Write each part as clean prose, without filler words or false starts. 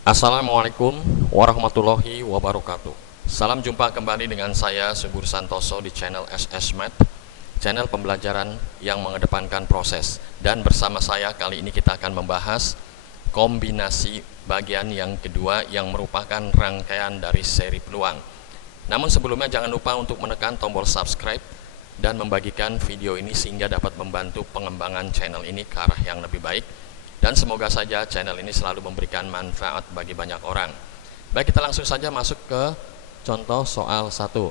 Assalamualaikum warahmatullahi wabarakatuh. Salam jumpa kembali dengan saya Subur Santoso di channel SS Math, channel pembelajaran yang mengedepankan proses. Dan bersama saya kali ini kita akan membahas kombinasi bagian yang kedua yang merupakan rangkaian dari seri peluang. Namun sebelumnya jangan lupa untuk menekan tombol subscribe dan membagikan video ini sehingga dapat membantu pengembangan channel ini ke arah yang lebih baik. Dan semoga saja channel ini selalu memberikan manfaat bagi banyak orang. Baik, kita langsung saja masuk ke contoh soal 1.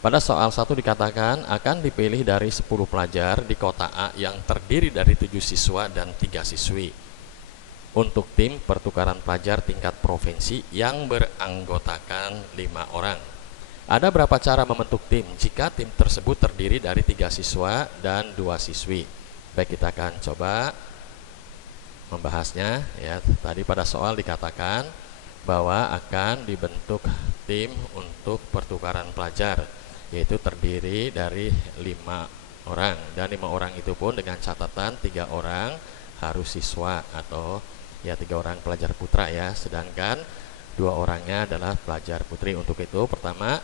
Pada soal 1 dikatakan akan dipilih dari 10 pelajar di kota A yang terdiri dari 7 siswa dan 3 siswi untuk tim pertukaran pelajar tingkat provinsi yang beranggotakan 5 orang. Ada berapa cara membentuk tim jika tim tersebut terdiri dari 3 siswa dan 2 siswi? Baik, kita akan coba membahasnya ya. Tadi pada soal dikatakan bahwa akan dibentuk tim untuk pertukaran pelajar, yaitu terdiri dari 5 orang, dan 5 orang itu pun dengan catatan 3 orang harus siswa atau ya 3 orang pelajar putra ya, sedangkan 2 orangnya adalah pelajar putri. Untuk itu pertama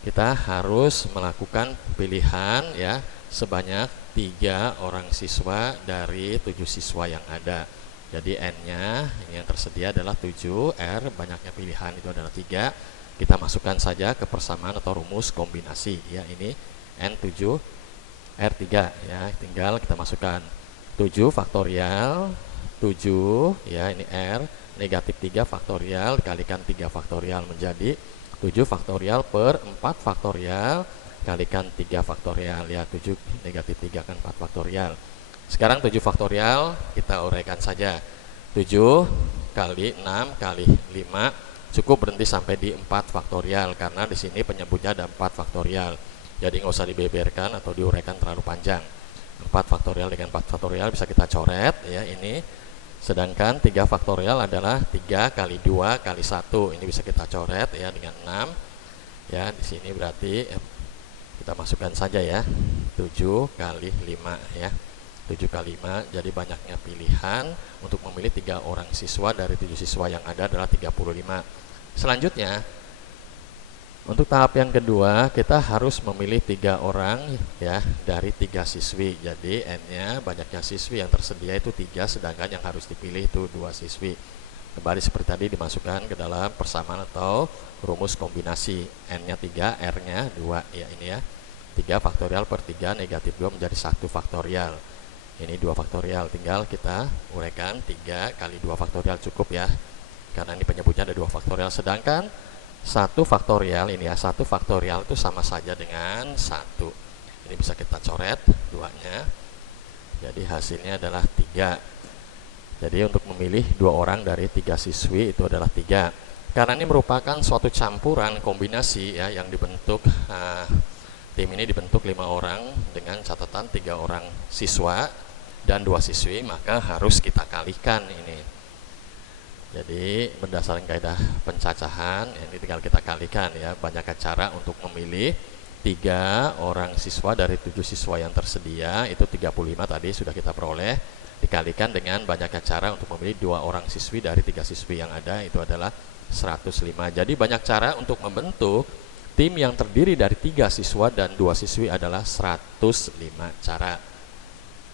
kita harus melakukan pilihan ya sebanyak 3 orang siswa dari 7 siswa yang ada. Jadi N-nya ini yang tersedia adalah 7, R banyaknya pilihan itu adalah 3. Kita masukkan saja ke persamaan atau rumus kombinasi ya, ini N7 R3 ya, tinggal kita masukkan 7 faktorial 7 ya, ini R negatif 3 faktorial dikalikan 3 faktorial menjadi 7 faktorial per 4 faktorial kalikan 3 faktorial ya, 7 negatif 3 kan 4 faktorial. Sekarang 7 faktorial kita uraikan saja. 7 kali 6 kali 5 cukup berhenti sampai di 4 faktorial karena di sini penyebutnya ada 4 faktorial. Jadi nggak usah dibeberkan atau diuraikan terlalu panjang. 4 faktorial dengan 4 faktorial bisa kita coret ya ini. Sedangkan 3 faktorial adalah 3 kali 2 kali 1. Ini bisa kita coret ya dengan 6. Ya, di sini berarti kita masukkan saja ya. 7 kali 5 ya. 7 kali 5, jadi banyaknya pilihan untuk memilih 3 orang siswa dari 7 siswa yang ada adalah 35. Selanjutnya, untuk tahap yang kedua kita harus memilih 3 orang ya dari 3 siswi. Jadi N-nya banyaknya siswi yang tersedia itu 3, sedangkan yang harus dipilih itu 2 siswi. Kembali seperti tadi dimasukkan ke dalam persamaan atau rumus kombinasi. N-nya 3, R-nya 2 ya, ini ya. 3 faktorial per 3 negatif 2 menjadi 1 faktorial. Ini 2 faktorial, tinggal kita uraikan 3 kali 2 faktorial cukup ya, karena ini penyebutnya ada 2 faktorial. Sedangkan 1 faktorial ini ya, 1 faktorial itu sama saja dengan 1. Ini bisa kita coret 2-nya, jadi hasilnya adalah 3. Jadi untuk memilih 2 orang dari 3 siswi itu adalah 3. Karena ini merupakan suatu campuran kombinasi ya yang dibentuk, tim ini dibentuk 5 orang dengan catatan 3 orang siswa dan 2 siswi, maka harus kita kalikan ini. Jadi berdasarkan kaidah pencacahan ini tinggal kita kalikan ya, banyak cara untuk memilih 3 orang siswa dari 7 siswa yang tersedia itu 35 tadi sudah kita peroleh, dikalikan dengan banyaknya cara untuk memilih 2 orang siswi dari 3 siswi yang ada itu adalah 105. Jadi banyak cara untuk membentuk tim yang terdiri dari 3 siswa dan 2 siswi adalah 105 cara.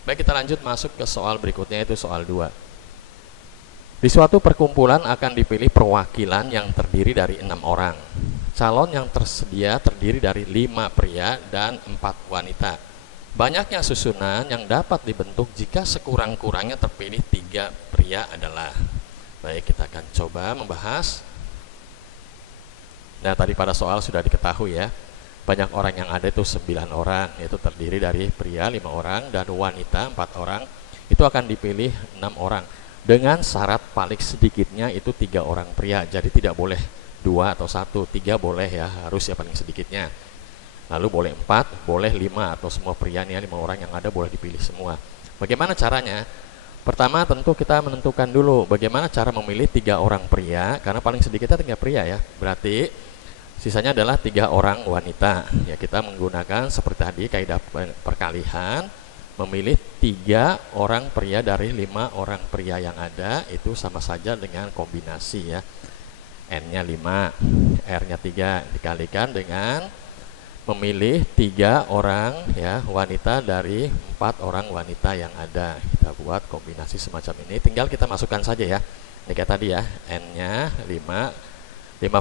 Baik, kita lanjut masuk ke soal berikutnya, itu soal 2. Di suatu perkumpulan akan dipilih perwakilan yang terdiri dari 6 orang. Calon yang tersedia terdiri dari 5 pria dan 4 wanita. Banyaknya susunan yang dapat dibentuk jika sekurang-kurangnya terpilih 3 pria adalah. Baik, kita akan coba membahas. Nah, tadi pada soal sudah diketahui ya, banyak orang yang ada itu 9 orang, yaitu terdiri dari pria 5 orang dan wanita 4 orang. Itu akan dipilih 6 orang dengan syarat paling sedikitnya itu 3 orang pria. Jadi tidak boleh 2 atau 1, 3 boleh ya, harus ya paling sedikitnya. Lalu boleh 4, boleh 5 atau semua pria nih, 5 orang yang ada boleh dipilih semua. Bagaimana caranya? Pertama tentu kita menentukan dulu bagaimana cara memilih 3 orang pria, karena paling sedikitnya 3 pria ya. Berarti sisanya adalah 3 orang wanita. Ya, kita menggunakan seperti tadi kaidah perkalian, memilih 3 orang pria dari 5 orang pria yang ada, itu sama saja dengan kombinasi ya. N-nya 5, R-nya 3 dikalikan dengan memilih 3 orang ya wanita dari 4 orang wanita yang ada. Kita buat kombinasi semacam ini, tinggal kita masukkan saja ya. Ini kayak tadi ya, N-nya 5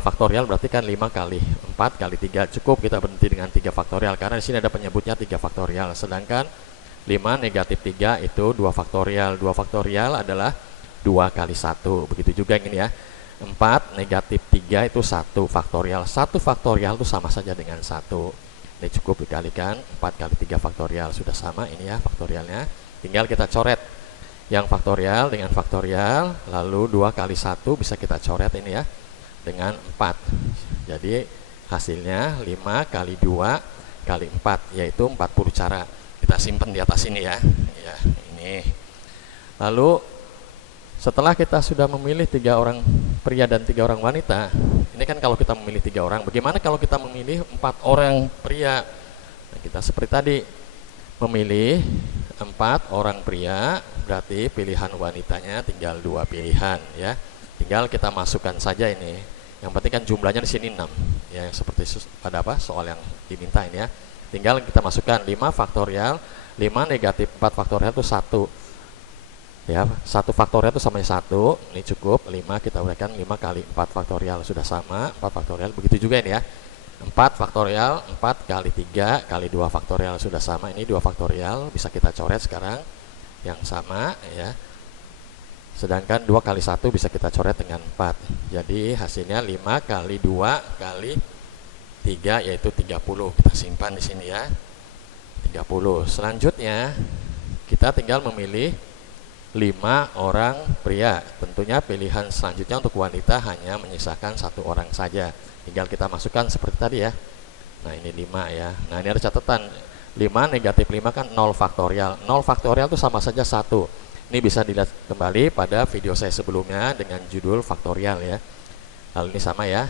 faktorial berarti kan 5 kali 4 kali 3, cukup kita berhenti dengan 3 faktorial karena di sini ada penyebutnya 3 faktorial. Sedangkan 5 negatif 3 itu 2 faktorial. 2 faktorial adalah 2 kali 1. Begitu juga yang ini ya. 4 negatif 3 itu 1 faktorial. 1 faktorial itu sama saja dengan 1. Ini cukup dikalikan 4 kali 3 faktorial. Sudah sama ini ya faktorialnya. Tinggal kita coret yang faktorial dengan faktorial. Lalu 2 kali 1 bisa kita coret ini ya dengan 4. Jadi hasilnya 5 kali 2 kali 4, yaitu 40 cara. Kita simpan di atas ini ya. Ya, ini. Lalu setelah kita sudah memilih 3 orang pria dan 3 orang wanita, ini kan kalau kita memilih 3 orang, bagaimana kalau kita memilih 4 orang pria? Nah, kita seperti tadi memilih 4 orang pria, berarti pilihan wanitanya tinggal 2 pilihan ya. Tinggal kita masukkan saja ini. Yang penting kan jumlahnya di sini 6 ya, seperti pada soal yang diminta ini ya. Tinggal kita masukkan 5 faktorial, 5 negatif 4 faktorial itu 1 ya, 1 faktorial itu sama 1, ini cukup 5, kita uraikan 5 kali 4 faktorial sudah sama 4 faktorial. Begitu juga ini ya, 4 faktorial 4 kali 3 kali 2 faktorial sudah sama, ini 2 faktorial bisa kita coret sekarang yang sama ya. Sedangkan 2 kali 1 bisa kita coret dengan 4, jadi hasilnya 5 kali 2 kali 3 yaitu 30. Kita simpan di sini ya, 30. Selanjutnya kita tinggal memilih 5 orang pria. Tentunya pilihan selanjutnya untuk wanita hanya menyisakan 1 orang saja. Tinggal kita masukkan seperti tadi ya. Nah ini 5 ya. Nah ini ada catatan, 5 negatif 5 kan 0 faktorial. 0 faktorial itu sama saja 1. Ini bisa dilihat kembali pada video saya sebelumnya dengan judul faktorial ya. Lalu ini sama ya,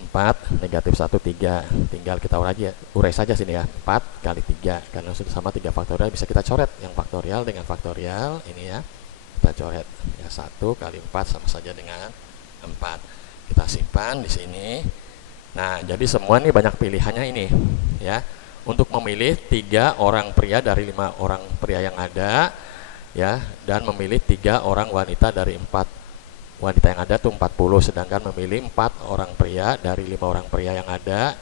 4 negatif 1 3, tinggal kita urai saja sini ya, 4 kali 3 karena sudah sama 3 faktorial bisa kita coret yang faktorial dengan faktorial ini ya, kita coret ya, 1 kali 4 sama saja dengan 4. Kita simpan di sini. Nah jadi semua ini banyak pilihannya ini ya, untuk memilih 3 orang pria dari 5 orang pria yang ada ya, dan memilih 3 orang wanita dari 4 wanita yang ada itu 40, sedangkan memilih 4 orang pria dari 5 orang pria yang ada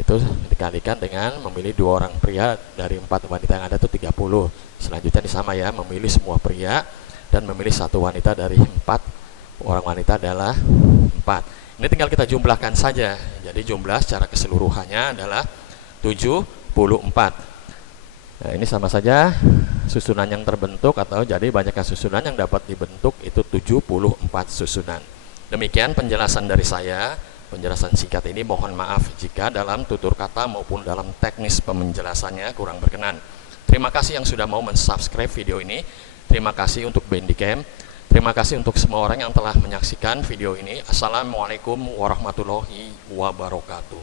itu dikalikan dengan memilih 2 orang pria dari 4 wanita yang ada itu 30. Selanjutnya ini sama ya, memilih semua pria dan memilih 1 wanita dari 4 orang wanita adalah 4. Ini tinggal kita jumlahkan saja, jadi jumlah secara keseluruhannya adalah 74. Nah, ini sama saja susunan yang terbentuk, atau jadi banyaknya susunan yang dapat dibentuk itu 74 susunan. Demikian penjelasan dari saya, penjelasan singkat ini. Mohon maaf jika dalam tutur kata maupun dalam teknis penjelasannya kurang berkenan. Terima kasih yang sudah mau mensubscribe video ini. Terima kasih untuk Bandicam. Terima kasih untuk semua orang yang telah menyaksikan video ini. Assalamualaikum warahmatullahi wabarakatuh.